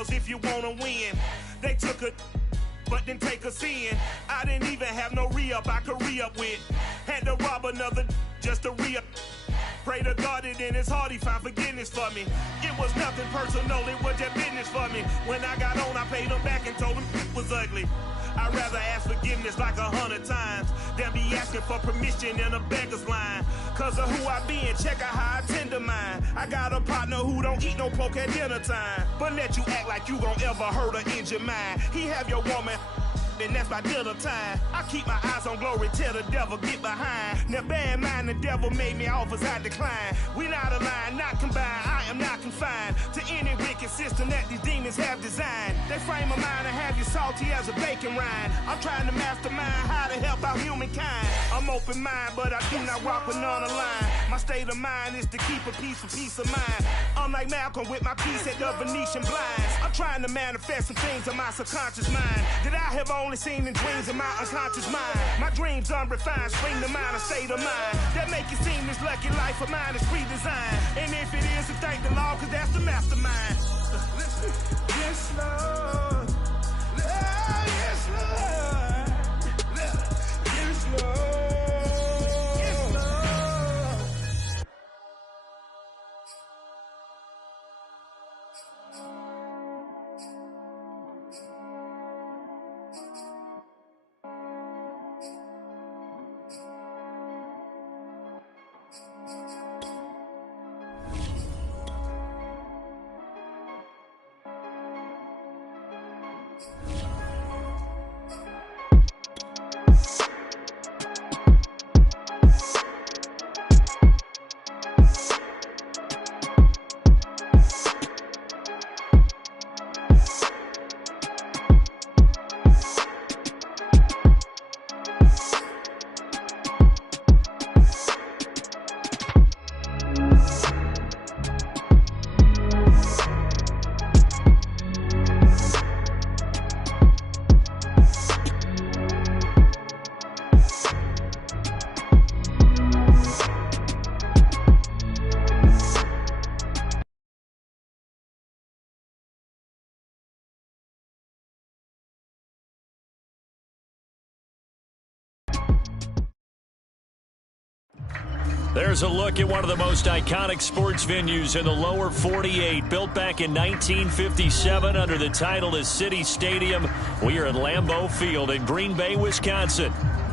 L's if you wanna win. They took a but didn't take us in. I didn't even have no re-up I could re-up with. Had to rob another just to re-up. Pray to God that in his heart he found forgiveness for me. It was nothing personal, it was just business for me. When I got on, I paid him back and told him it was ugly. I'd rather ask forgiveness like 100 times than be asking for permission in a beggar's line. Cause of who I be and check out how I tend to mine. I got a partner who don't eat no pork at dinner time, but let you act like you gon' ever hurt or injure mine. He have your woman and that's by dinner time. I keep my eyes on glory till the devil get behind. Now bear in mind the devil made me offers I decline. We not aligned, not combined, I am not confined to any wicked system that these demons have designed. They frame a mind and have you salty as a bacon rind. I'm trying to mastermind how to help out humankind. I'm open mind, but I do not walk with none aligned. My state of mind is to keep a peace for peace of mind. Unlike Malcolm with my peace at the Venetian blinds. I'm trying to manifest some things in my subconscious mind that I have only seen in dreams of my unconscious mind. My dreams unrefined, spring to mind, a state of mind that make it seem this lucky life of mine is redesigned. And if it is, then thank the Lord, cause that's the mastermind. Yes, Lord. Yes, Lord. Yes, Lord. There's a look at one of the most iconic sports venues in the lower 48. Built back in 1957 under the title of City Stadium. We are at Lambeau Field in Green Bay, Wisconsin.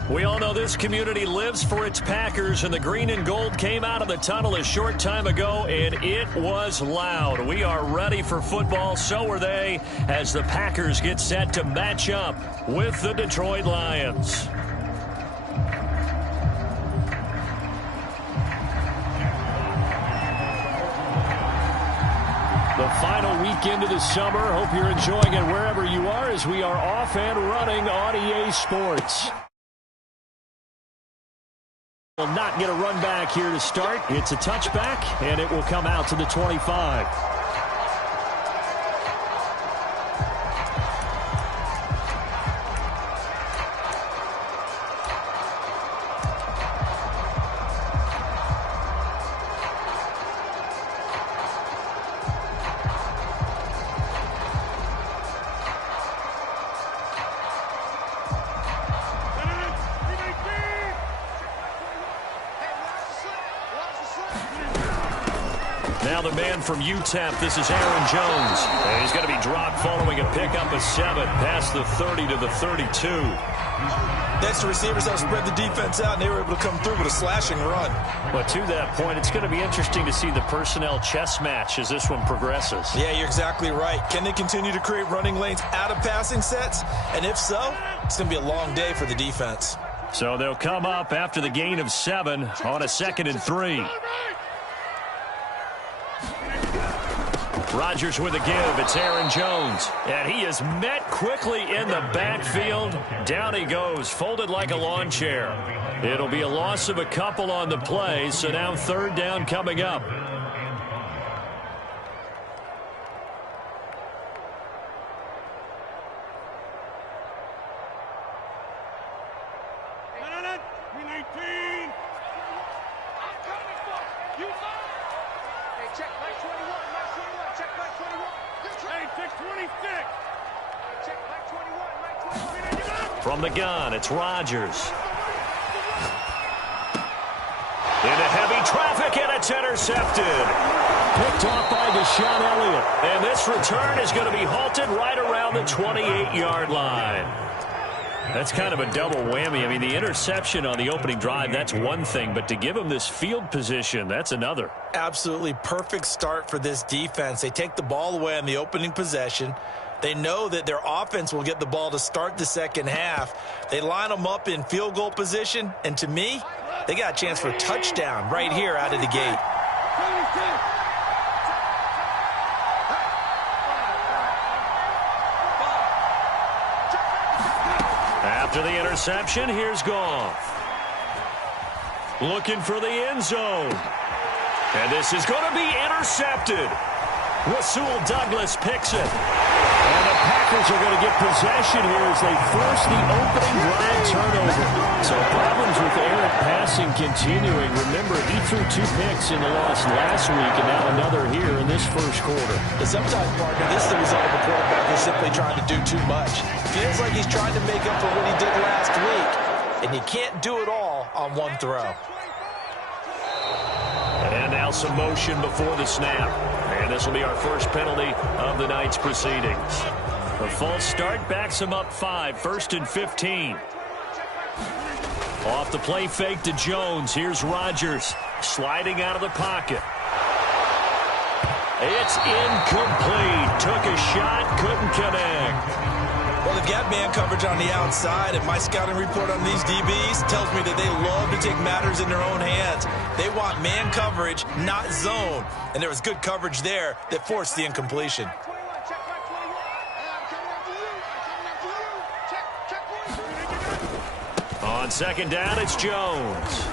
We all know this community lives for its Packers, and the green and gold came out of the tunnel a short time ago, and it was loud. We are ready for football, so are they, as the Packers get set to match up with the Detroit Lions. The final weekend of the summer. Hope you're enjoying it wherever you are as we are off and running on EA Sports. Will not get a run back here to start. It's a touchback, and it will come out to the 25. Now the man from UTEP, this is Aaron Jones. And he's going to be dropped following a pickup of 7 past the 30 to the 32. That's the receivers that spread the defense out, and they were able to come through with a slashing run. But to that point, it's going to be interesting to see the personnel chess match as this one progresses. Yeah, you're exactly right. Can they continue to create running lanes out of passing sets? And if so, it's going to be a long day for the defense. So they'll come up after the gain of 7 on a 2nd and 3. Rodgers with a give. It's Aaron Jones. And he is met quickly in the backfield. Down he goes, folded like a lawn chair. It'll be a loss of a couple on the play, so now 3rd down coming up. Check back 21. Check back 21. Hey, 621. From the gun, it's Rodgers. Into heavy traffic, and it's intercepted. Picked off by Deshaun Elliott. And this return is going to be halted right around the 28-yard line. That's kind of a double whammy. I mean, the interception on the opening drive, that's one thing. But to give him this field position, that's another. Absolutely perfect start for this defense. They take the ball away on the opening possession. They know that their offense will get the ball to start the second half. They line them up in field goal position. And to me, they got a chance for a touchdown right here out of the gate. After the interception, here's Goff. Looking for the end zone. And this is going to be intercepted. Rasul Douglas picks it. And the Packers are going to get possession here as they force the opening drive turnover. So problems with errant passing continuing. Remember, he threw 2 picks in the loss last week, and now another here in this first quarter. Sometimes, partner, this is the result of a quarterback who's simply trying to do too much. Feels like he's trying to make up for what he did last week, and you can't do it all on one throw. And now some motion before the snap. And this will be our first penalty of the night's proceedings. The false start backs him up 5, 1st and 15. Off the play fake to Jones. Here's Rodgers sliding out of the pocket. It's incomplete. Took a shot, couldn't connect. Well, they've got man coverage on the outside, and my scouting report on these DBs tells me that they love to take matters in their own hands. They want man coverage, not zone. And there was good coverage there that forced the incompletion. On second down, it's Jones.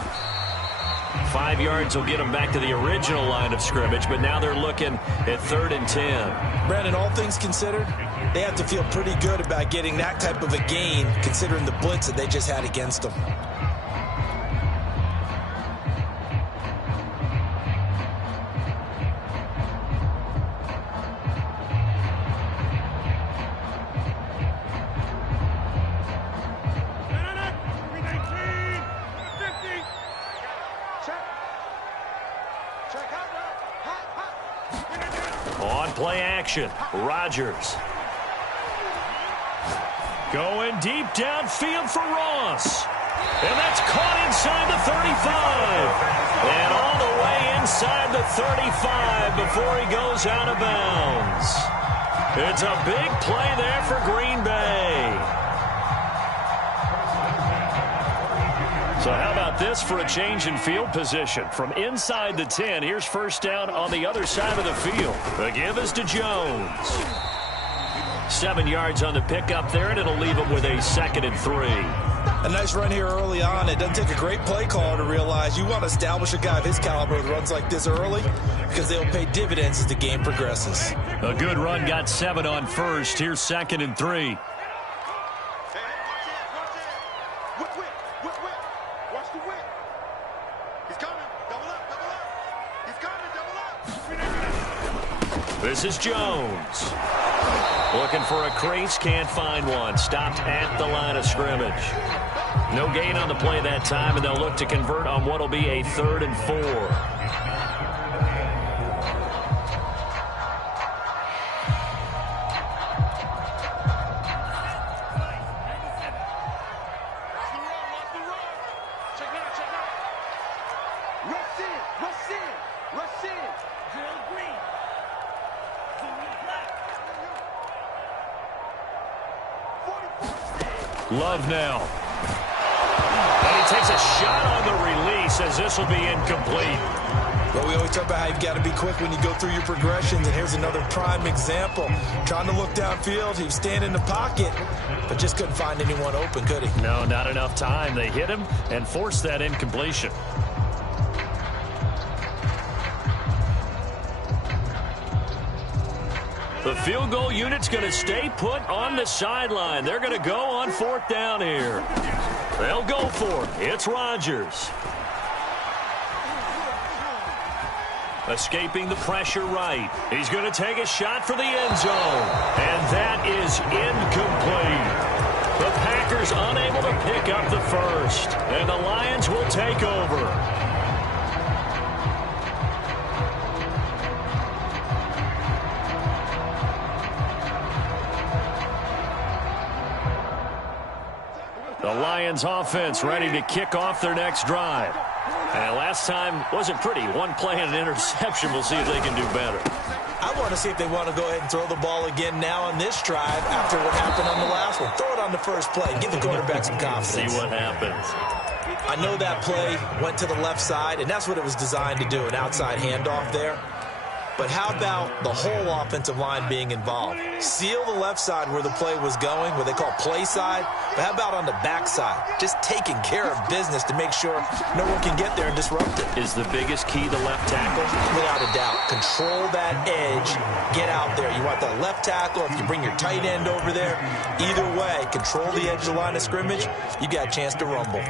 5 yards will get them back to the original line of scrimmage, but now they're looking at 3rd and 10. Brandon, all things considered, they have to feel pretty good about getting that type of a gain, considering the blitz that they just had against them. On play action, Rodgers. Going deep downfield for Ross. And that's caught inside the 35. And all the way inside the 35 before he goes out of bounds. It's a big play there for Green Bay. So how about this for a change in field position? From inside the 10, here's first down on the other side of the field. The give is to Jones. 7 yards on the pickup there, and it'll leave him with a 2nd and 3. A nice run here early on. It doesn't take a great play caller to realize you want to establish a guy of his caliber with runs like this early because they'll pay dividends as the game progresses. A good run, got 7 on first. Here's 2nd and 3. This is Jones. Looking for a crease, can't find one. Stopped at the line of scrimmage. No gain on the play that time, and they'll look to convert on what will be a 3rd and 4. Love now. And he takes a shot on the release as this will be incomplete. Well, we always talk about how you've got to be quick when you go through your progressions, and here's another prime example. Trying to look downfield, he was standing in the pocket, but just couldn't find anyone open, could he? No, not enough time. They hit him and forced that incompletion. The field goal unit's going to stay put on the sideline. They're going to go on 4th down here. They'll go for it. It's Rodgers. Escaping the pressure right. He's going to take a shot for the end zone. And that is incomplete. The Packers unable to pick up the first. And the Lions will take over. The Lions offense ready to kick off their next drive. And last time wasn't pretty. One play and an interception. We'll see if they can do better. I want to see if they want to go ahead and throw the ball again now on this drive after what happened on the last one. Throw it on the first play. Give the quarterback some confidence. See what happens. I know that play went to the left side, and that's what it was designed to do, an outside handoff there. But how about the whole offensive line being involved? Seal the left side where the play was going, what they call play side. But how about on the back side? Just taking care of business to make sure no one can get there and disrupt it. Is the biggest key the left tackle? Without a doubt. Control that edge. Get out there. You want that left tackle. If you bring your tight end over there, either way, control the edge of the line of scrimmage, you got a chance to rumble.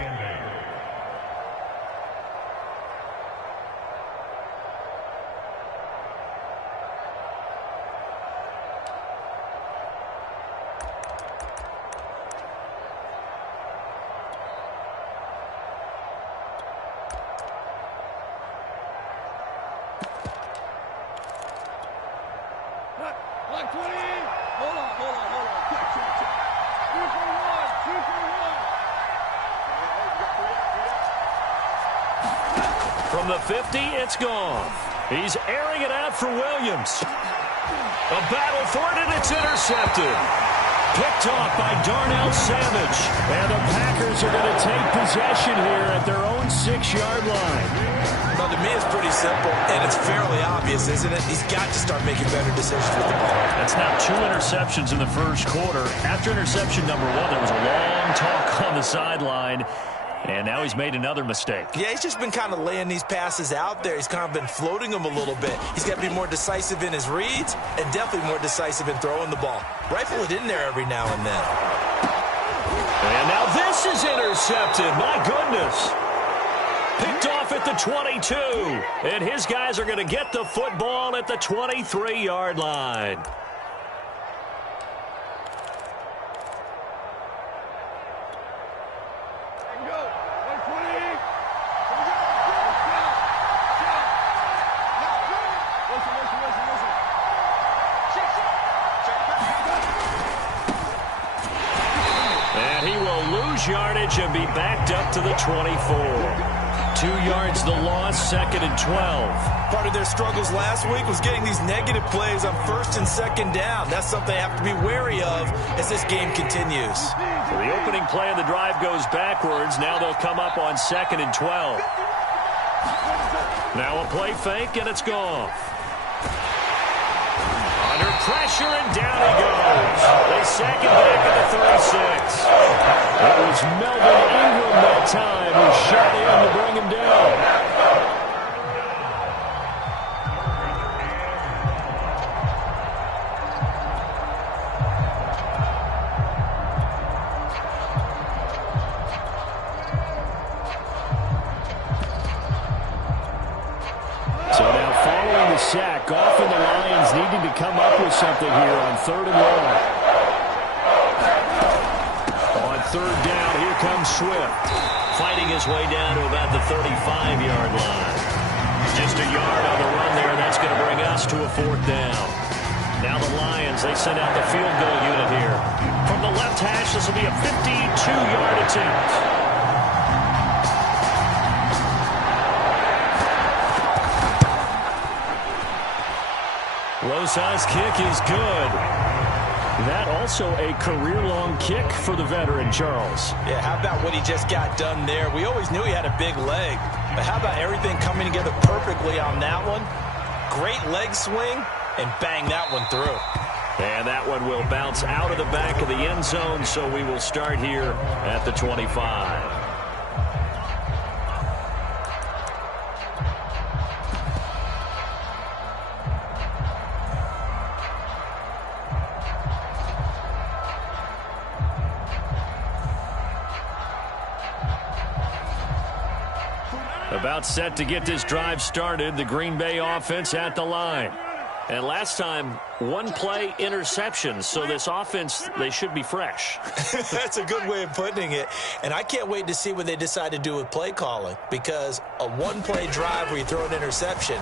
From the 50, it's gone. He's airing it out for Williams. A battle for it, and it's intercepted. Picked off by Darnell Savage. And the Packers are going to take possession here at their own 6-yard line. Well, to me, it's pretty simple, and it's fairly obvious, isn't it? He's got to start making better decisions with the ball. That's now 2 interceptions in the first quarter. After interception number 1, there was a long talk on the sideline. And now he's made another mistake. Yeah, he's just been kind of laying these passes out there. He's kind of been floating them a little bit. He's got to be more decisive in his reads and definitely more decisive in throwing the ball. Rifle it in there every now and then. And now this is intercepted. My goodness. Picked off at the 22. And his guys are going to get the football at the 23-yard line. Yardage and be backed up to the 24. 2 yards the loss, 2nd and 12. Part of their struggles last week was getting these negative plays on 1st and 2nd down. That's something they have to be wary of as this game continues. So the opening play of the drive goes backwards. Now they'll come up on 2nd and 12. Now a play fake, and it's gone. Under pressure, and down he goes. They sack him back at the 36. It was Melvin Ingram that time who shot in to bring him down. So now following the sack, often the Lions needing to come up with something here on 3rd and long. On 3rd down, here comes Swift. Fighting his way down to about the 35-yard line. Just a yard on the run there, and that's going to bring us to a 4th down. Now the Lions, they send out the field goal unit here. From the left hash, this will be a 52-yard attempt. Losa's kick is good. That also a career-long kick for the veteran, Charles. Yeah, how about what he just got done there? We always knew he had a big leg, but how about everything coming together perfectly on that one? Great leg swing, and bang that one through. And that one will bounce out of the back of the end zone, so we will start here at the 25. About set to get this drive started. The Green Bay offense at the line. And last time, one play interception. So this offense, they should be fresh. That's a good way of putting it. And I can't wait to see what they decide to do with play calling, because a one-play drive where you throw an interception,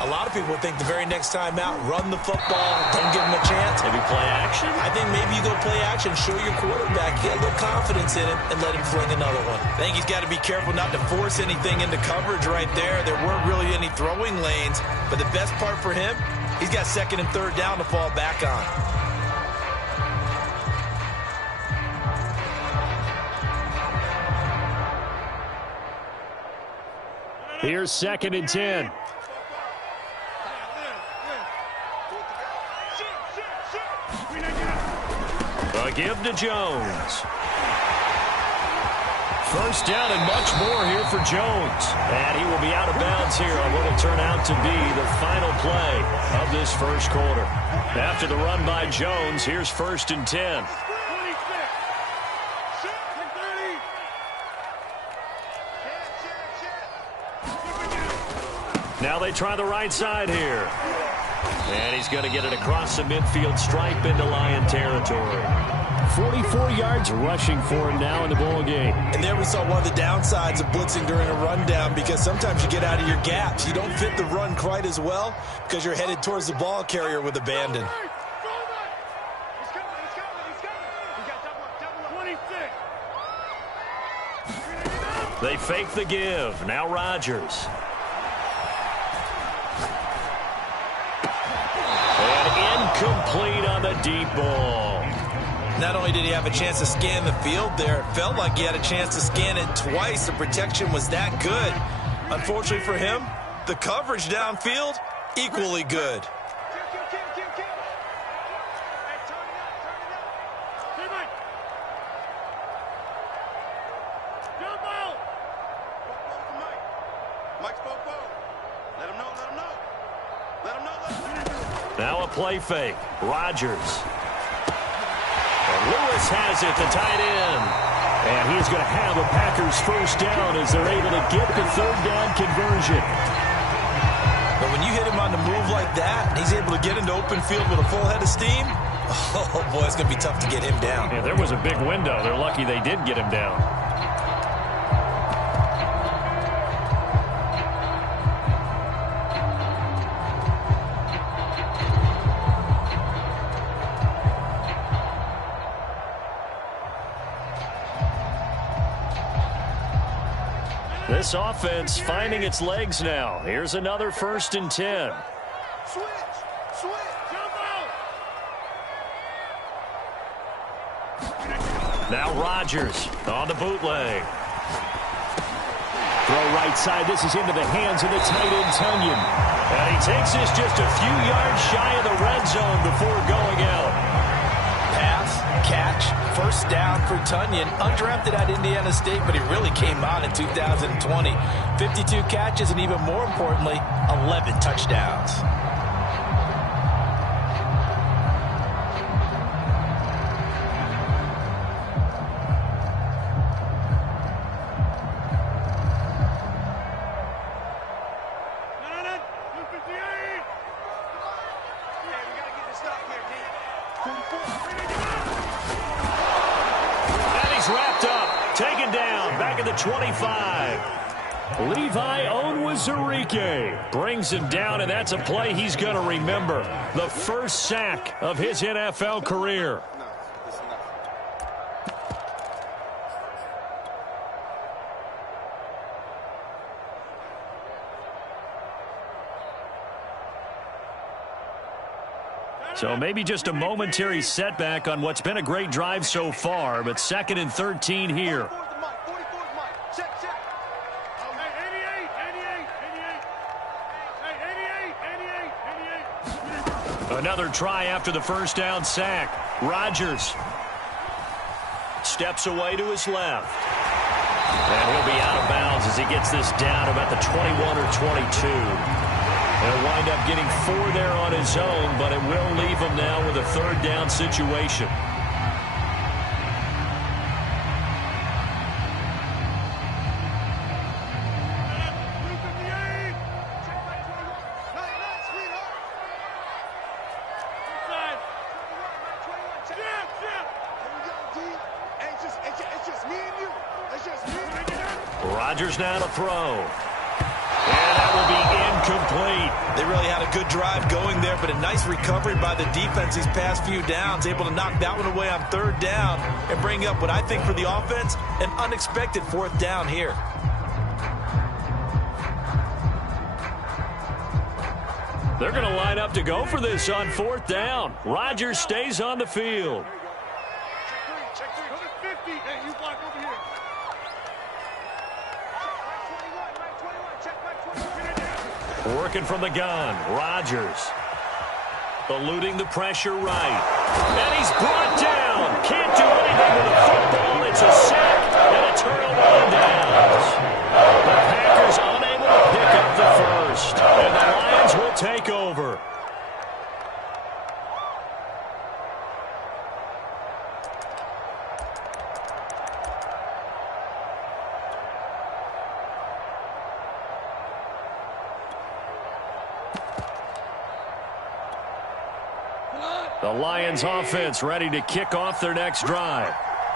a lot of people think the very next time out, run the football, don't give them a chance. Maybe play action? I think maybe you go play action, show your quarterback, get a little confidence in him, and let him fling another one. I think he's got to be careful not to force anything into coverage right there. There weren't really any throwing lanes, but the best part for him, he's got second and third down to fall back on. Here's 2nd and 10. A give to Jones. First down and much more here for Jones. And he will be out of bounds here on what will turn out to be the final play of this first quarter. After the run by Jones, here's 1st and 10. Now they try the right side here. And he's going to get it across the midfield stripe into Lion territory. 44 yards rushing for him now in the ball game. And there we saw one of the downsides of blitzing during a rundown, because sometimes you get out of your gaps. You don't fit the run quite as well because you're headed towards the ball carrier with abandon. They fake the give. Now Rodgers. And incomplete on the deep ball. Not only did he have a chance to scan the field there, it felt like he had a chance to scan it twice. The protection was that good. Unfortunately for him, the coverage downfield, equally good. Now a play fake. Rodgers. Lewis has it, the tight end. And he is going to have a Packers first down as they're able to get the third down conversion. But when you hit him on the move like that, and he's able to get into open field with a full head of steam, oh boy, it's going to be tough to get him down. Yeah, there was a big window. They're lucky they did get him down. This offense finding its legs now. Here's another 1st and 10. Now Rodgers on the bootleg. Throw right side. This is into the hands of the tight end, Tonyan. And he takes this just a few yards shy of the red zone before going out. Pass, catch, first down for Tonyan. Undrafted at Indiana State, but he really came out in 2020. 52 catches, and even more importantly, 11 touchdowns. Taken down, back at the 25. Levi Onwuzurike brings him down, and that's a play he's going to remember. The first sack of his NFL career. So maybe just a momentary setback on what's been a great drive so far, but 2nd and 13 here. Another try after the first down sack. Rodgers steps away to his left. And he'll be out of bounds as he gets this down about the 21 or 22. He'll wind up getting 4 there on his own, but it will leave him now with a third down situation. Rodgers now to throw. And that will be incomplete. They really had a good drive going there, but a nice recovery by the defense these past few downs, able to knock that one away on third down and bring up what I think for the offense, an unexpected fourth down here. They're going to line up to go for this on fourth down. Rodgers stays on the field. Check 350. Hey, you block over here. Working from the gun, Rodgers. Eluding the pressure right. And he's brought down. Can't do anything with the football. It's a sack and a turnover on downs. The Packers unable to pick up the first. And the Lions will take over. The Lions offense ready to kick off their next drive.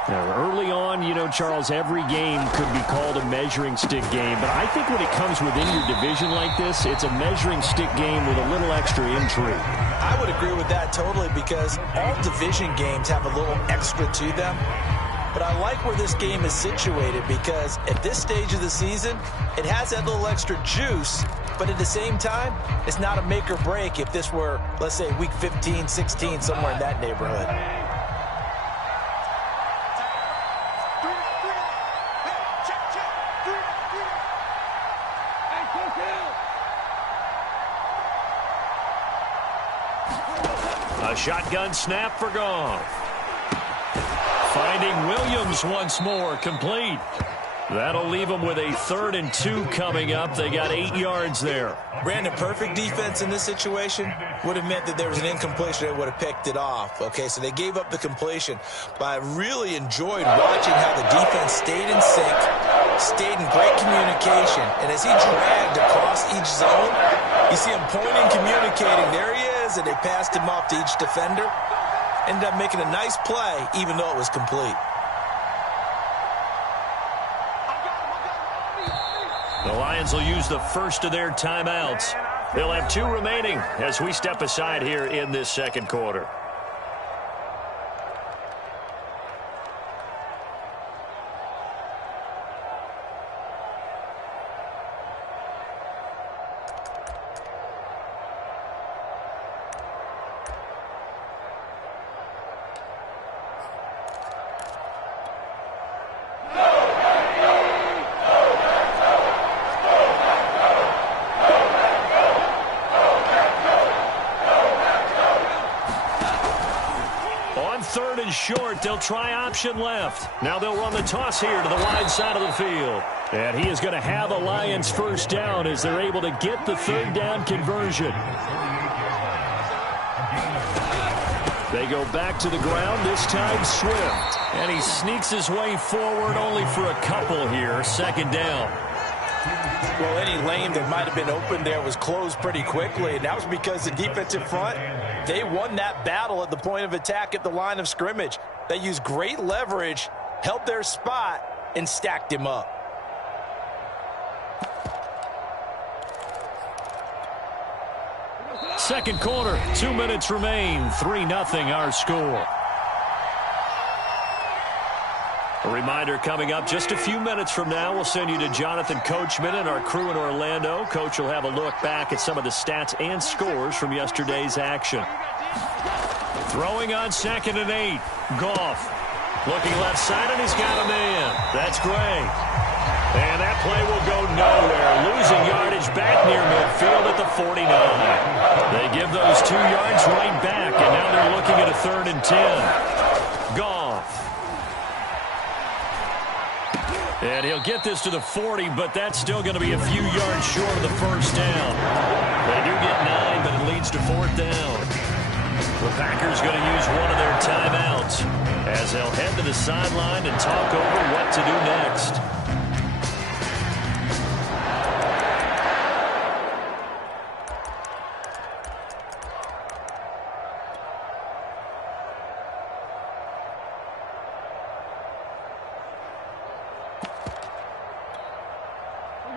Now, early on, you know, Charles, every game could be called a measuring stick game. But I think when it comes within your division like this, it's a measuring stick game with a little extra intrigue. I would agree with that totally because all division games have a little extra to them. But I like where this game is situated because at this stage of the season, it has that little extra juice. But at the same time, it's not a make or break if this were, let's say, week 15, 16, somewhere in that neighborhood. A shotgun snap for Goff. Finding Williams once more, complete. That'll leave them with a 3rd and 2 coming up. They got 8 yards there. Brandon, perfect defense in this situation would have meant that there was an incompletion. They would have picked it off. Okay, so they gave up the completion. But I really enjoyed watching how the defense stayed in sync, stayed in great communication. And as he dragged across each zone, you see him pointing, communicating. There he is, and they passed him off to each defender. Ended up making a nice play, even though it was complete. The Lions will use the first of their timeouts. They'll have 2 remaining as we step aside here in this second quarter. Short, they'll try option left. Now they'll run the toss here to the wide side of the field. And he is going to have a Lions first down as they're able to get the 3rd down conversion. They go back to the ground, this time Swift. And he sneaks his way forward only for a couple here, 2nd down. Well, any lane that might have been open there was closed pretty quickly, and that was because the defensive front, they won that battle at the point of attack at the line of scrimmage. They used great leverage, held their spot, and stacked him up. Second quarter, 2 minutes remain, 3-0 our score. A reminder coming up just a few minutes from now, we'll send you to Jonathan Coachman and our crew in Orlando. Coach will have a look back at some of the stats and scores from yesterday's action. Throwing on 2nd and 8. Goff looking left side, and he's got a man. That's Gray. And that play will go nowhere. Losing yardage back near midfield at the 49. They give those 2 yards right back, and now they're looking at a 3rd and 10. Goff. And he'll get this to the 40, but that's still going to be a few yards short of the first down. They do get 9, but it leads to 4th down. The Packers going to use one of their timeouts as they'll head to the sideline and talk over what to do next.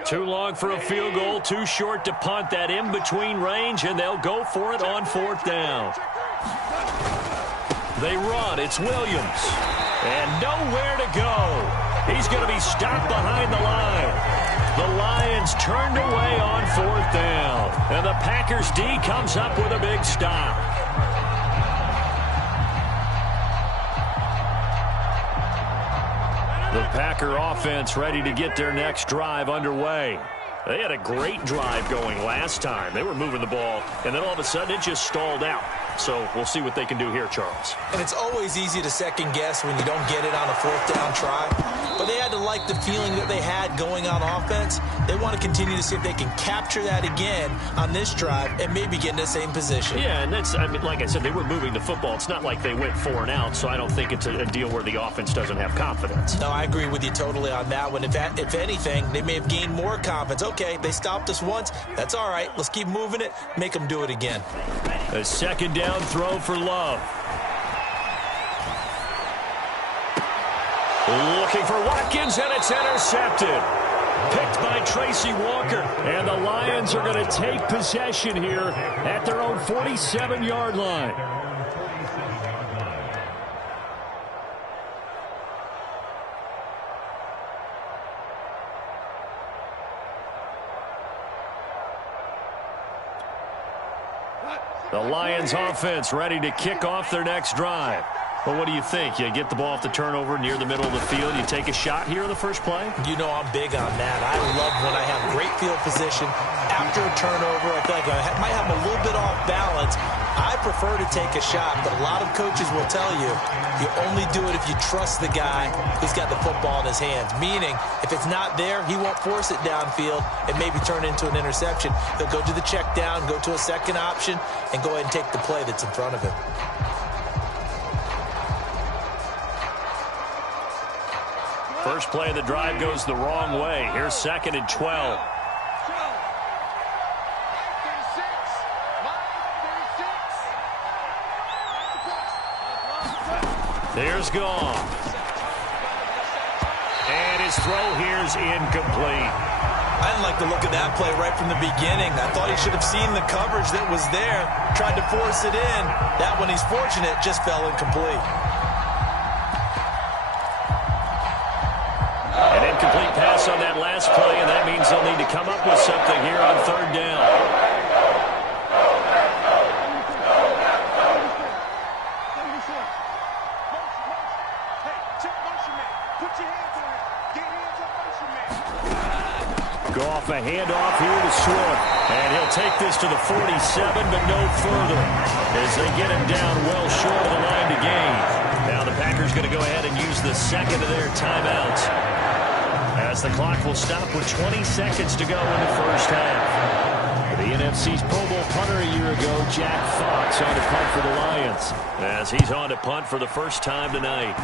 Too long for a field goal, too short to punt. That in-between range, and they'll go for it on 4th down. They run. It's Williams. And nowhere to go. He's going to be stopped behind the line. The Lions turned away on 4th down. And the Packers D comes up with a big stop. The Packer offense ready to get their next drive underway. They had a great drive going last time. They were moving the ball, and then all of a sudden it just stalled out. So we'll see what they can do here, Charles. And it's always easy to second guess when you don't get it on a 4th down try. But they had to like the feeling that they had going on offense. They want to continue to see if they can capture that again on this drive and maybe get in the same position. Yeah, and that's, I mean, like I said, they were moving the football. It's not like they went 4 and out, so I don't think it's a deal where the offense doesn't have confidence. No, I agree with you totally on that one. If anything, they may have gained more confidence. Okay, they stopped us once. That's all right. Let's keep moving it. Make them do it again. A 2nd down throw for Love. Looking for Watkins, and it's intercepted. Picked by Tracy Walker. And the Lions are going to take possession here at their own 47-yard line. The Lions offense ready to kick off their next drive. Well, what do you think? You get the ball off the turnover near the middle of the field. You take a shot here in the first play? You know I'm big on that. I love when I have great field position. After a turnover, I feel like I might have a little bit off balance. I prefer to take a shot, but a lot of coaches will tell you, you only do it if you trust the guy who's got the football in his hands. Meaning, if it's not there, he won't force it downfield and maybe turn it into an interception. He'll go to the check down, go to a second option, and go ahead and take the play that's in front of him. First play of the drive goes the wrong way. Here's 2nd and 12. There's Goff. And his throw here's incomplete. I didn't like the look of that play right from the beginning. I thought he should have seen the coverage that was there, tried to force it in. That one, he's fortunate, just fell incomplete. An incomplete pass on that last play, and that means they'll need to come up with something here on 3rd down. Goff, a handoff here to Swift. And he'll take this to the 47, but no further, as they get him down well short of the line to gain. Now the Packers going to go ahead and use the 2nd of their timeouts, as the clock will stop with 20 seconds to go in the first half. The NFC's Pro Bowl punter a year ago, Jack Fox, on to punt for the Lions, as he's on to punt for the first time tonight.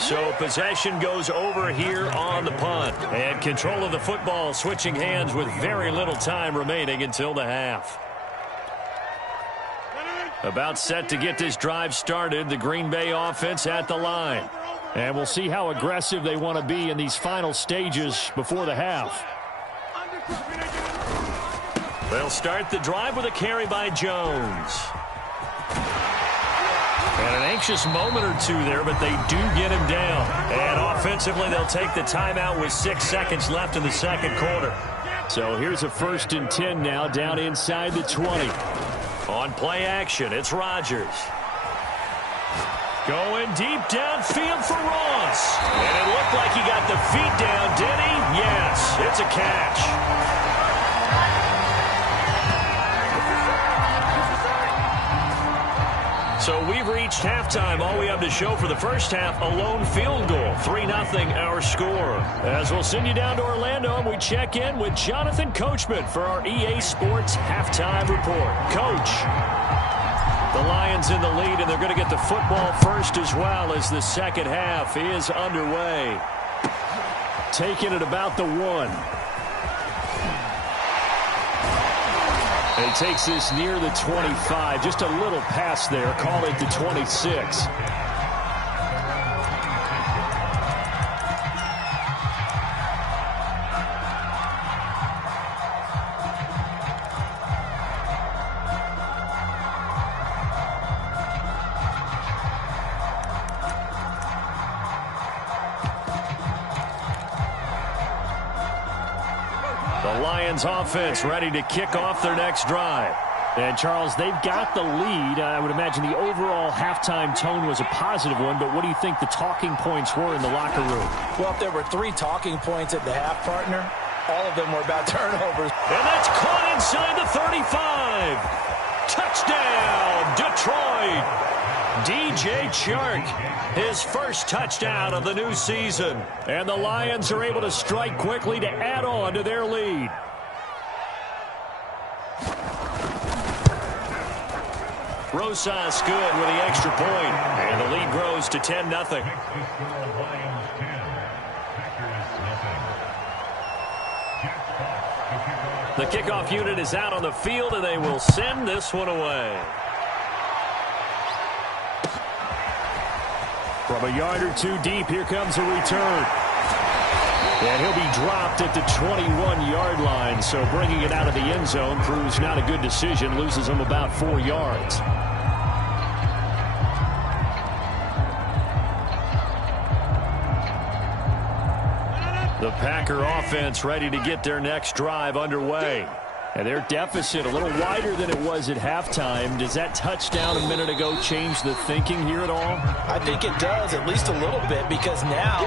So possession goes over here on the punt. And control of the football switching hands with very little time remaining until the half. About set to get this drive started, the Green Bay offense at the line. And we'll see how aggressive they want to be in these final stages before the half. They'll start the drive with a carry by Jones. And an anxious moment or two there, but they do get him down. And offensively, they'll take the timeout with 6 seconds left in the second quarter. So here's a 1st and 10 now, down inside the 20. On play action, it's Rodgers. Going deep downfield for Ross. And it looked like he got the feet down, did he? Yes, it's a catch. So we've reached halftime. All we have to show for the first half, a lone field goal. 3-0 our score. As we'll send you down to Orlando, and we check in with Jonathan Coachman for our EA Sports Halftime Report. Coach, the Lions in the lead, and they're going to get the football first as well as the second half is underway. Taking it about the 1. And he takes this near the 25. Just a little pass there. Call it the 26. The Lions offense ready to kick off their next drive. And, Charles, they've got the lead. I would imagine the overall halftime tone was a positive one, but what do you think the talking points were in the locker room? Well, if there were 3 talking points at the half, partner, all of them were about turnovers. And that's caught inside the 35. Touchdown, Detroit. DJ Chark, his first touchdown of the new season. And the Lions are able to strike quickly to add on to their lead. Rosas good with the extra point, and the lead grows to 10-0. The kickoff unit is out on the field, and they will send this one away. From a yard or 2 deep, here comes a return. And he'll be dropped at the 21-yard line, so bringing it out of the end zone proves not a good decision, loses him about 4 yards. The Packer offense ready to get their next drive underway. And their deficit a little wider than it was at halftime. Does that touchdown a minute ago change the thinking here at all? I think it does, at least a little bit, because now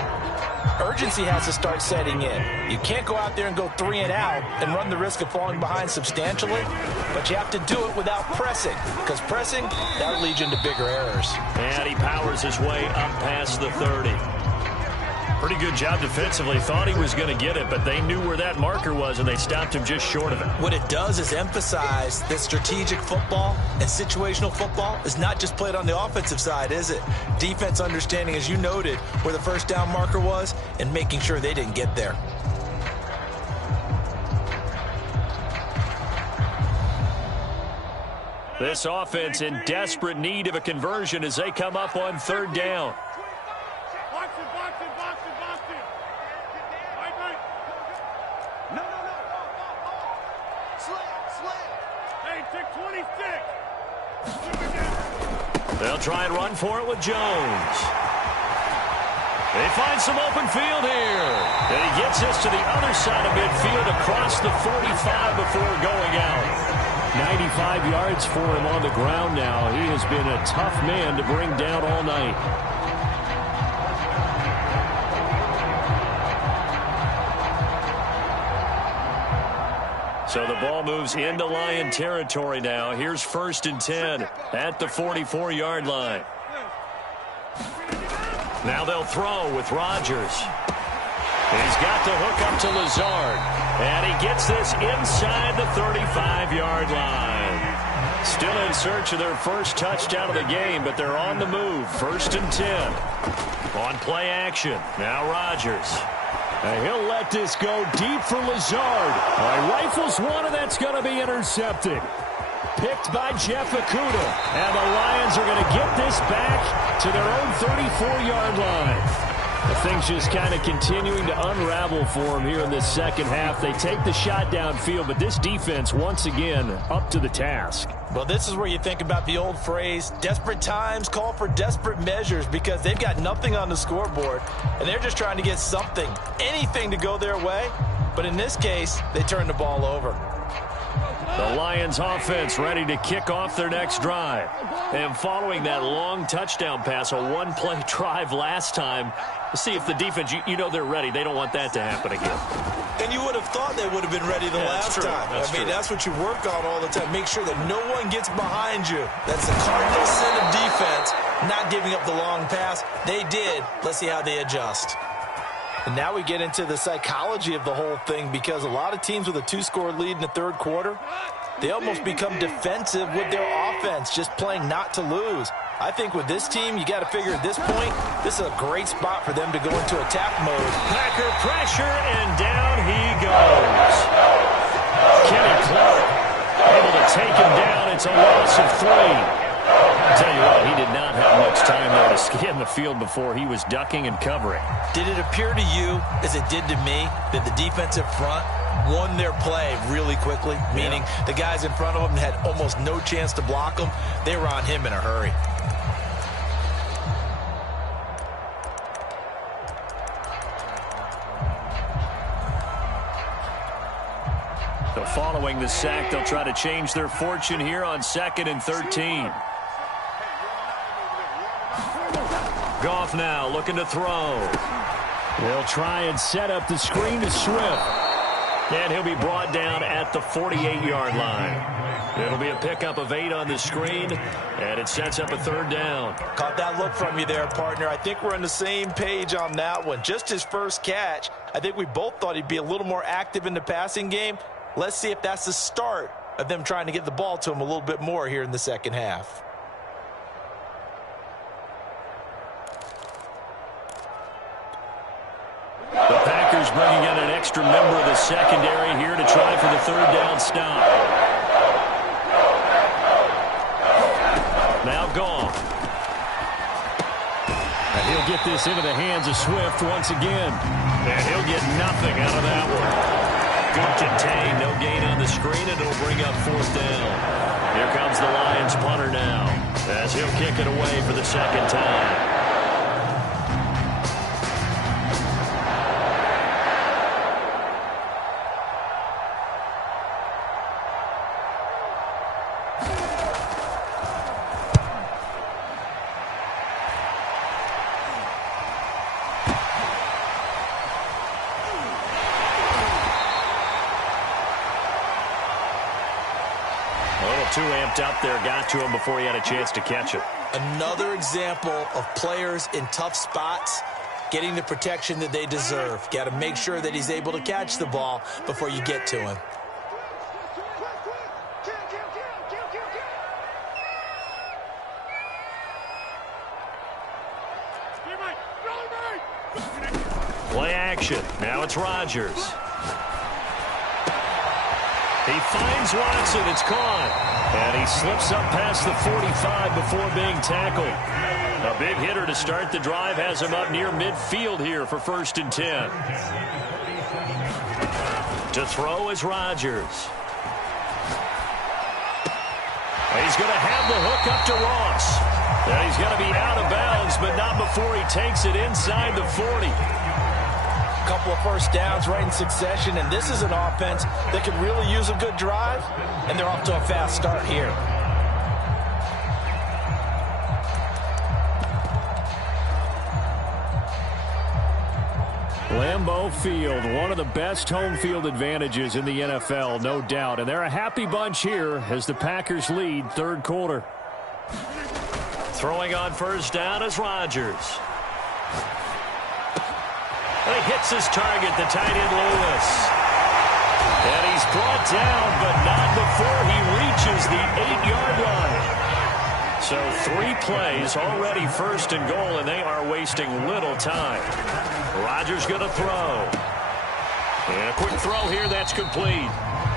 urgency has to start setting in. You can't go out there and go 3 and out and run the risk of falling behind substantially, but you have to do it without pressing, because pressing, that leads you into bigger errors. And he powers his way up past the 30. Pretty good job defensively. Thought he was going to get it, but they knew where that marker was, and they stopped him just short of it. What it does is emphasize that strategic football and situational football is not just played on the offensive side, is it? Defense understanding, as you noted, where the first down marker was and making sure they didn't get there. This offense in desperate need of a conversion as they come up on 3rd down. They'll try and run for it with Jones. They find some open field here. And he gets this to the other side of midfield across the 45 before going out. 95 yards for him on the ground now. He has been a tough man to bring down all night. So the ball moves into Lion territory now. Here's 1st and 10 at the 44-yard line. Now they'll throw with Rodgers. He's got the hook up to Lazard. And he gets this inside the 35-yard line. Still in search of their first touchdown of the game, but they're on the move. 1st and 10. On play action. Now Rodgers. And he'll let this go deep for Lazard. Rifles one, and that's going to be intercepted. Picked by Jeff Okudah. And the Lions are going to get this back to their own 34-yard line. The thing's just kind of continuing to unravel for them here in this second half. They take the shot downfield, but this defense, once again, up to the task. Well, this is where you think about the old phrase, desperate times call for desperate measures, because they've got nothing on the scoreboard, and they're just trying to get something, anything to go their way. But in this case, they turn the ball over. The Lions offense ready to kick off their next drive. And following that long touchdown pass, a one-play drive last time, see if the defense, you know they're ready. They don't want that to happen again. And you would have thought they would have been ready the last time. I mean, that's what you work on all the time. Make sure that no one gets behind you. That's the cardinal sin of defense, not giving up the long pass. They did. Let's see how they adjust. And now we get into the psychology of the whole thing, because a lot of teams with a 2-score lead in the 3rd quarter, they almost become defensive with their offense, just playing not to lose. I think with this team, you got to figure at this point, this is a great spot for them to go into attack mode. Packer pressure, and down he goes. Kenny Clark able to take him down. It's a loss of 3. I'll tell you what, he did not have much time there to scan the field before he was ducking and covering. Did it appear to you, as it did to me, that the defensive front won their play really quickly? Meaning the guys in front of them had almost no chance to block them. They were on him in a hurry. following the sack. They'll try to change their fortune here on 2nd and 13. Goff now looking to throw. They'll try and set up the screen to Swift. And he'll be brought down at the 48-yard line. It'll be a pickup of 8 on the screen, and it sets up a 3rd down. Caught that look from you there, partner. I think we're on the same page on that one. Just his first catch. I think we both thought he'd be a little more active in the passing game. Let's see if that's the start of them trying to get the ball to him a little bit more here in the second half. The Packers bringing in an extra member of the secondary here to try for the 3rd down stop. Now Goff. And he'll get this into the hands of Swift once again. And he'll get nothing out of that one. Good contain, no gain on the screen, and it'll bring up 4th down. Here comes the Lions punter now, as he'll kick it away for the 2nd time. Too amped up there, got to him before he had a chance to catch it. Another example of players in tough spots getting the protection that they deserve. Got to make sure that he's able to catch the ball before you get to him. Play action. Now it's Rodgers. He finds Watson. It's caught. And he slips up past the 45 before being tackled. A big hitter to start the drive has him up near midfield here for 1st and 10. To throw is Rodgers. He's going to have the hook up to Ross. And he's going to be out of bounds, but not before he takes it inside the 40. Couple of first downs right in succession, and this is an offense that could really use a good drive, and they're off to a fast start here. Lambeau Field, one of the best home field advantages in the NFL, no doubt. And they're a happy bunch here as the Packers lead 3rd quarter. Throwing on 1st down is Rodgers. He hits his target, the tight end Lewis. And he's brought down, but not before he reaches the 8-yard line. So 3 plays, already 1st and goal, and they are wasting little time. Rodgers going to throw. And a quick throw here, that's complete.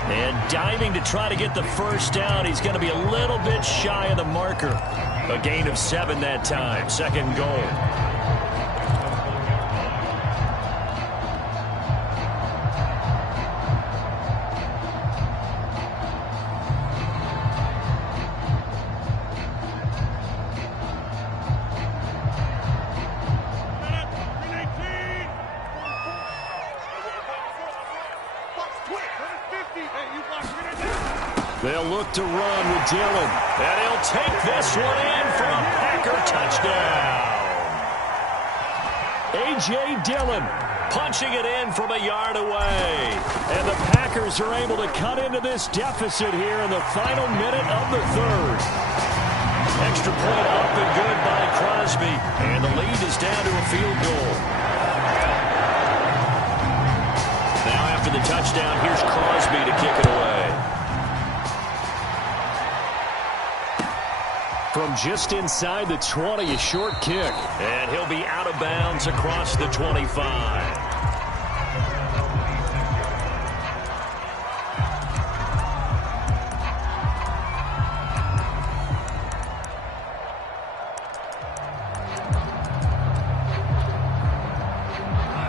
And diving to try to get the 1st down. He's going to be a little bit shy of the marker. A gain of 7 that time, 2nd goal. They'll look to run with Dillon. And he'll take this one in for a Packer touchdown. A.J. Dillon punching it in from a yard away. And the Packers are able to cut into this deficit here in the final minute of the 3rd. Extra point up and good by Crosby. And the lead is down to a field goal. Now after the touchdown, here's Crosby to kick it away. From just inside the 20, a short kick. And he'll be out of bounds across the 25.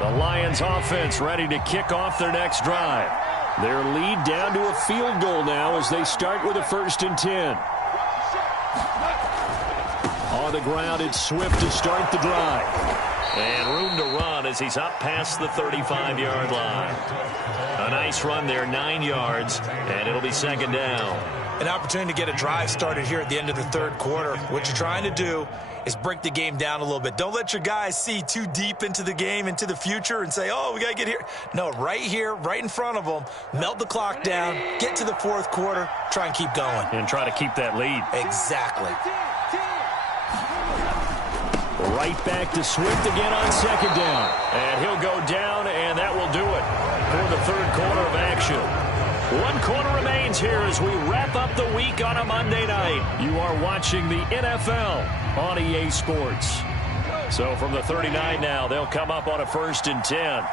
The Lions offense ready to kick off their next drive. Their lead down to a field goal now as they start with a 1st and 10. On on the ground. It's Swift to start the drive. And room to run as he's up past the 35-yard line. A nice run there, 9 yards, and it'll be second down. An opportunity to get a drive started here at the end of the third quarter. What you're trying to do is break the game down a little bit. Don't let your guys see too deep into the game, into the future, and say, oh, we got to get here. No, right here, right in front of them, melt the clock down, get to the fourth quarter, try and keep going. And try to keep that lead. Exactly. Right back to Swift again on second down. And he'll go down, and that will do it for the third quarter of action. 1 quarter remains here as we wrap up the week on a Monday night. You are watching the NFL on EA Sports. So from the 39 now, they'll come up on a 1st and 10.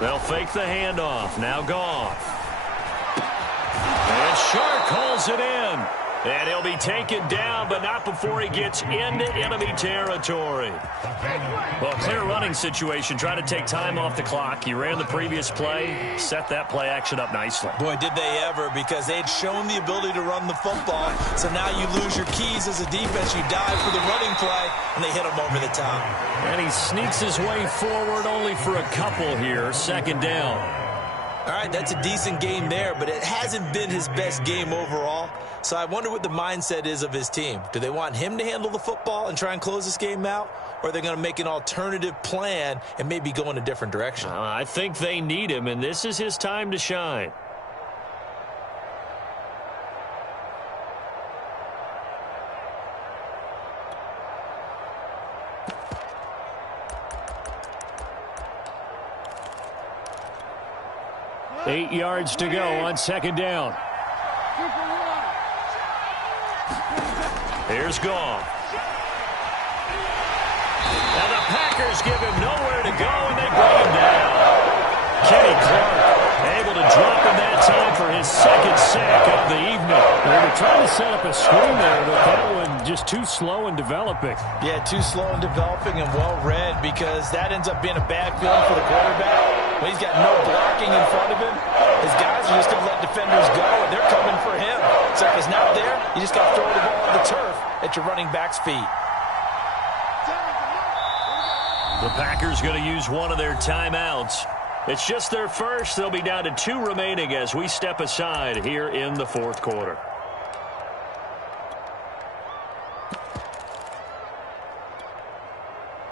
They'll fake the handoff. Now Goff. And Shark calls it in. And he'll be taken down, but not before he gets into enemy territory. Well, clear running situation. Try to take time off the clock. He ran the previous play, set that play action up nicely. Boy, did they ever, because they'd shown the ability to run the football. So now you lose your keys as a defense. You dive for the running play, and they hit him over the top. And he sneaks his way forward only for a couple here. Second down. All right, that's a decent game there, but it hasn't been his best game overall. So I wonder what the mindset is of his team. Do they want him to handle the football and try and close this game out? Or are they going to make an alternative plan and maybe go in a different direction? I think they need him, and this is his time to shine. Eight yards to go on second down. Here's Goff. Now the Packers give him nowhere to go, and they bring him down. Kenny Clark able to drop him that time for his second sack of the evening. They were trying to set up a screen there, but that one just too slow in developing. Yeah, too slow in developing and well read, because that ends up being a bad feeling for the quarterback. When he's got no blocking in front of him, his guys are just going to let defenders go, and they're coming for him. So if it's not there, you just got to throw the ball on the turf at your running back's feet. The Packers going to use one of their timeouts. It's just their first. They'll be down to 2 remaining as we step aside here in the fourth quarter.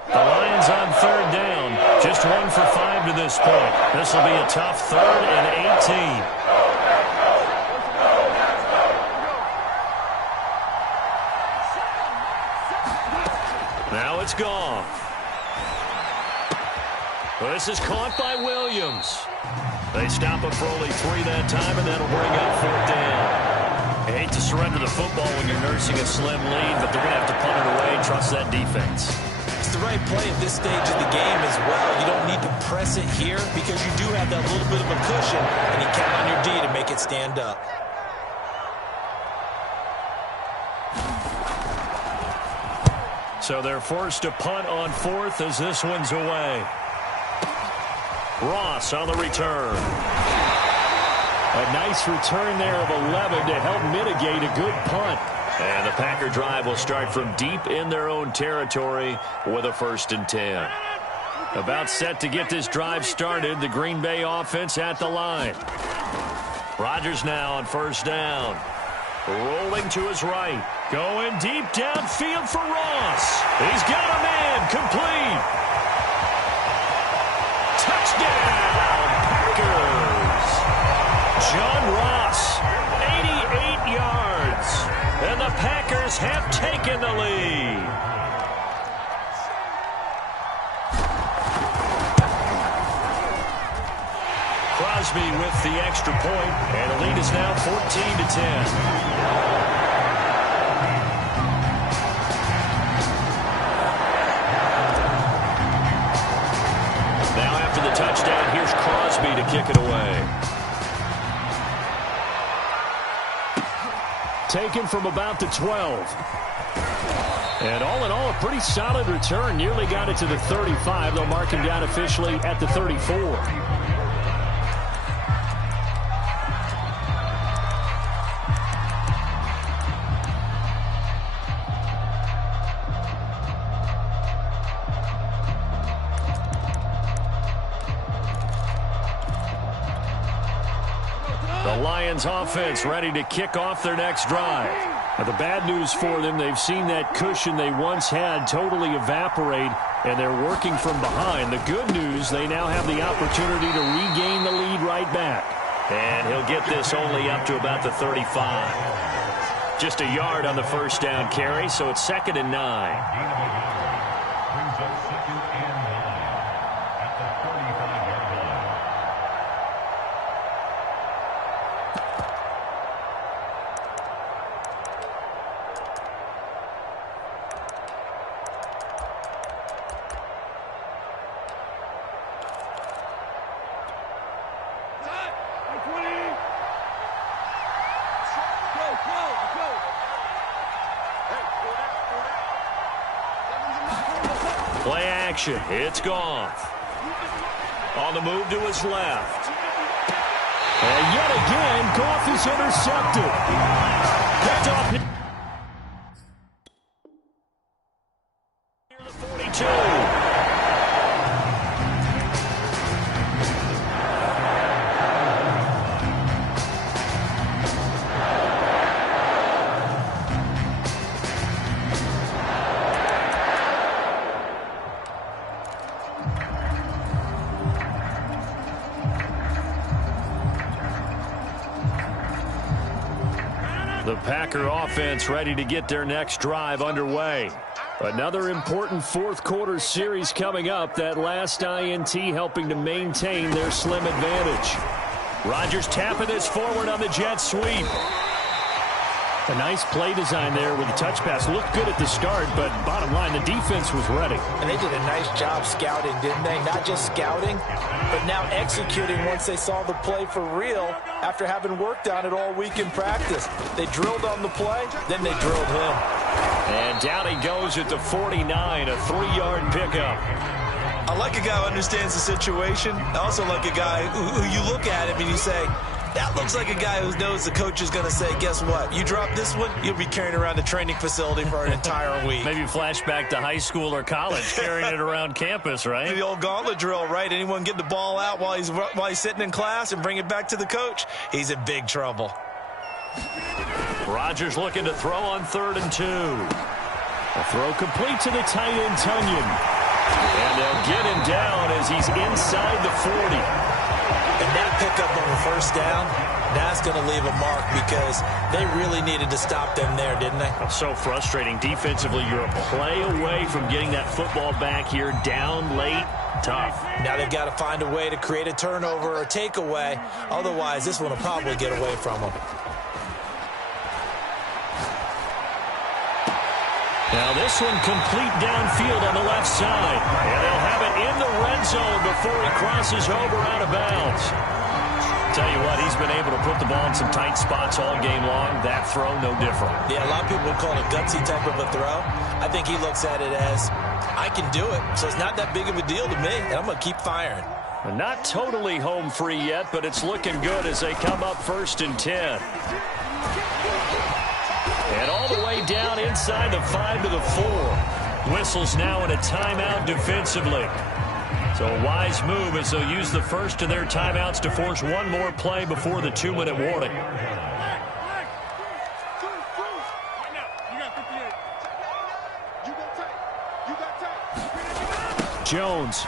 The Lions on third down. Just 1 for 5 to this point. This will be a tough 3rd and 18. Now it's Goff. This is caught by Williams. They stop it for only 3 that time, and that'll bring up 4th down. I hate to surrender the football when you're nursing a slim lead, but they're going to have to punt it away and trust that defense. It's the right play at this stage of the game as well. You don't need to press it here because you do have that little bit of a cushion, and you count on your D to make it stand up. So they're forced to punt on 4th as this one's away. Ross on the return. A nice return there of 11 to help mitigate a good punt. And the Packer drive will start from deep in their own territory with a 1st and 10. About set to get this drive started, the Green Bay offense at the line. Rodgers now on 1st down. Rolling to his right. Going deep downfield for Ross. He's got a man. Complete. Touchdown, Packers. John Ross, 88 yards. And the Packers have taken the lead. Crosby with the extra point, and the lead is now 14-10. Now after the touchdown, here's Crosby to kick it away. Taken from about the 12. And all in all, a pretty solid return. Nearly got it to the 35. They'll mark him down officially at the 34. Lions offense ready to kick off their next drive. Now, the bad news for them, they've seen that cushion they once had totally evaporate, and they're working from behind. The good news, they now have the opportunity to regain the lead right back. And he'll get this only up to about the 35. Just a yard on the first down carry, so it's 2nd and 9. Play action. It's Goff. On the move to his left. And yet again, Goff is intercepted. Picked off near the 42. The Packer offense ready to get their next drive underway. Another important fourth-quarter series coming up. That last INT helping to maintain their slim advantage. Rodgers tapping this forward on the jet sweep. A nice play design there with the touch pass. Looked good at the start, but bottom line, the defense was ready. And they did a nice job scouting, didn't they? Not just scouting, but now executing once they saw the play for real after having worked on it all week in practice. They drilled on the play, then they drilled him. And down he goes at the 49, a 3-yard pickup. I like a guy who understands the situation. I also like a guy who you look at him and you say, that looks like a guy who knows the coach is going to say, guess what? You drop this one, you'll be carrying around the training facility for an entire week. Maybe flashback to high school or college, carrying it around campus, right? The old gauntlet drill, right? Anyone get the ball out while he's sitting in class and bring it back to the coach? He's in big trouble. Rodgers looking to throw on 3rd and 2. A throw complete to the tight end, Tunyon. And they'll get him down as he's inside the 40. And that pickup on the first down, that's going to leave a mark because they really needed to stop them there, didn't they? So frustrating. Defensively, you're a play away from getting that football back here, down late, tough. Now they've got to find a way to create a turnover or takeaway. Otherwise, this one will probably get away from them. Now this one complete downfield on the left side. And they'll have it in the red zone before he crosses over out of bounds. Tell you what, he's been able to put the ball in some tight spots all game long. That throw, no different. Yeah, a lot of people would call it a gutsy type of a throw. I think he looks at it as, I can do it, so it's not that big of a deal to me, and I'm going to keep firing. Not totally home free yet, but it's looking good as they come up 1st and 10. And all the way down inside the 5 to the 4. Whistles now in a timeout defensively. So a wise move as they'll use the first of their timeouts to force one more play before the 2-minute warning. Jones.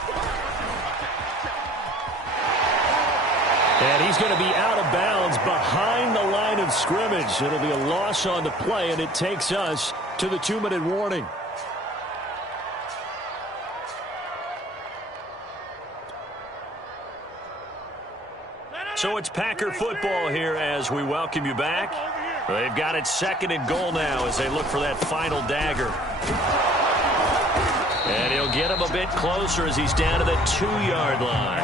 And he's going to be out of bounds behind the line of scrimmage. It'll be a loss on the play, and it takes us to the 2-minute warning. So it's Packer football here as we welcome you back. They've got it 2nd and goal now as they look for that final dagger. And he'll get him a bit closer as he's down to the 2-yard line.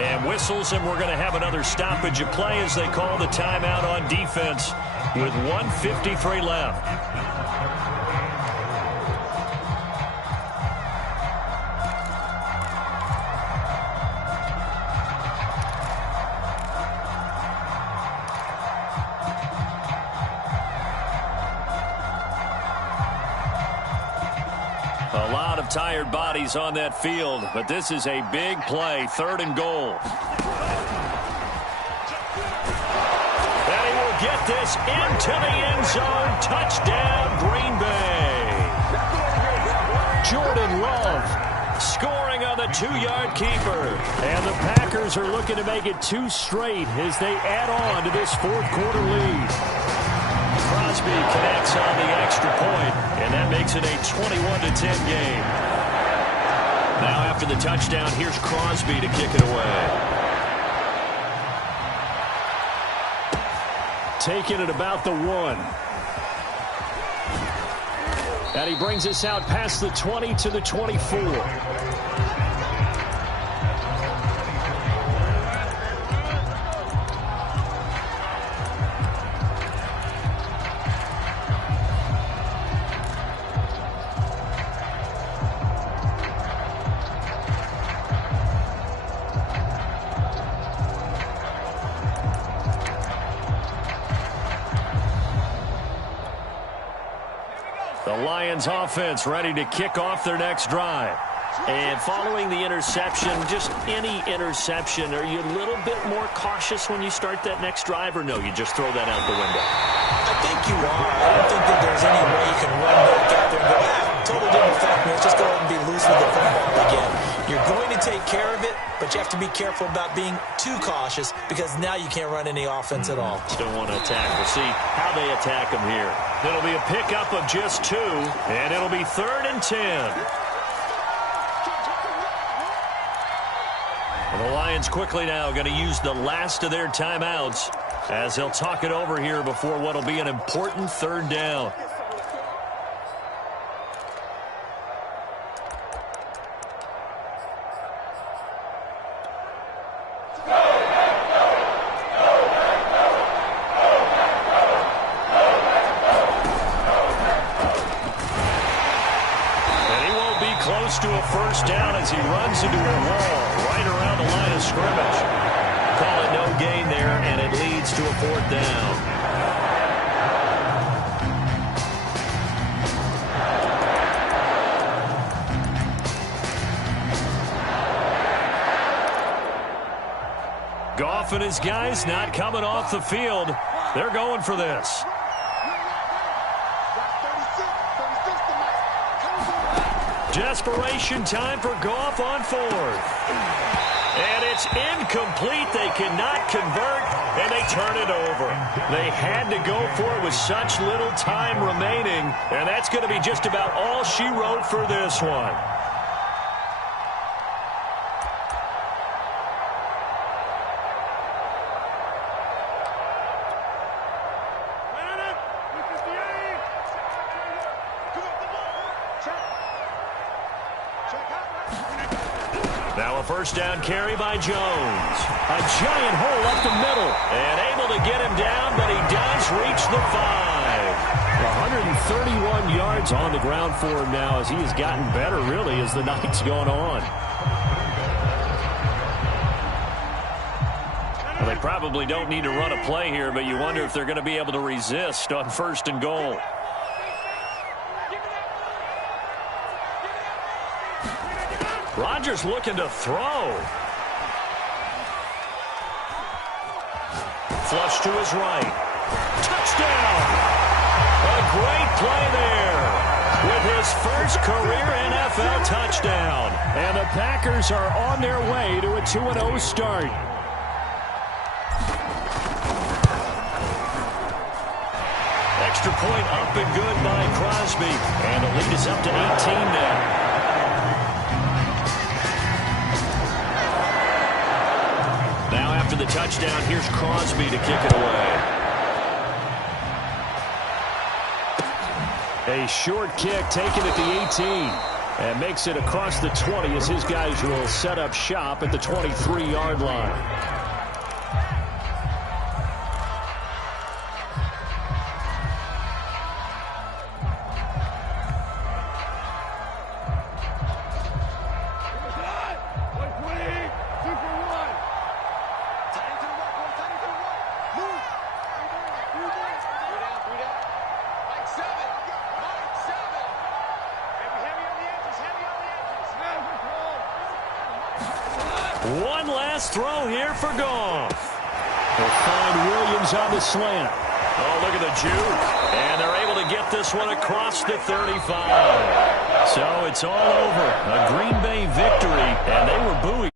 And whistles, and we're going to have another stoppage of play as they call the timeout on defense with 1:53 left. A lot of tired bodies on that field, but this is a big play, 3rd and goal. And he hit this into the end zone. Touchdown, Green Bay. Jordan Love scoring on the 2-yard keeper. And the Packers are looking to make it 2 straight as they add on to this fourth-quarter lead. Crosby connects on the extra point, and that makes it a 21-10 game. Now after the touchdown, here's Crosby to kick it away. Taking it about the 1. And he brings us out past the 20 to the 24. Lions offense ready to kick off their next drive. And following the interception, just any interception, are you a little bit more cautious when you start that next drive, or no, you just throw that out the window? I think you are. I don't think that there's any way you can run back out there and go, totally didn't affect me. Let's just go ahead and be loose with the football again. You're going to take care of it, but you have to be careful about being too cautious because now you can't run any offense at all. Still want to attack. We'll see how they attack them here. It'll be a pickup of just 2, and it'll be 3rd and 10. And the Lions quickly now going to use the last of their timeouts as they'll talk it over here before what will be an important 3rd down. To a first down as he runs into a wall right around the line of scrimmage. Call it no gain there, and it leads to a 4th down. Goff and his guys not coming off the field. They're going for this. Desperation time for Goff on 4th. And it's incomplete. They cannot convert, and they turn it over. They had to go for it with such little time remaining, and that's going to be just about all she wrote for this one. Now a first down carry by Jones. A giant hole up the middle. And able to get him down, but he does reach the 5. 131 yards on the ground for him now as he has gotten better, really, as the night's gone on. Well, they probably don't need to run a play here, but you wonder if they're going to be able to resist on 1st and goal. Rodgers looking to throw. Flush to his right. Touchdown! A great play there with his first career NFL touchdown. And the Packers are on their way to a 2-0 start. Extra point up and good by Crosby. And the lead is up to 18 now. After the touchdown, here's Crosby to kick it away. A short kick taken at the 18 and makes it across the 20 as his guys will set up shop at the 23-yard line. One last throw here for Goff. They'll find Williams on the slant. Oh, look at the juke. And they're able to get this one across the 35. So it's all over. A Green Bay victory, and they were booing.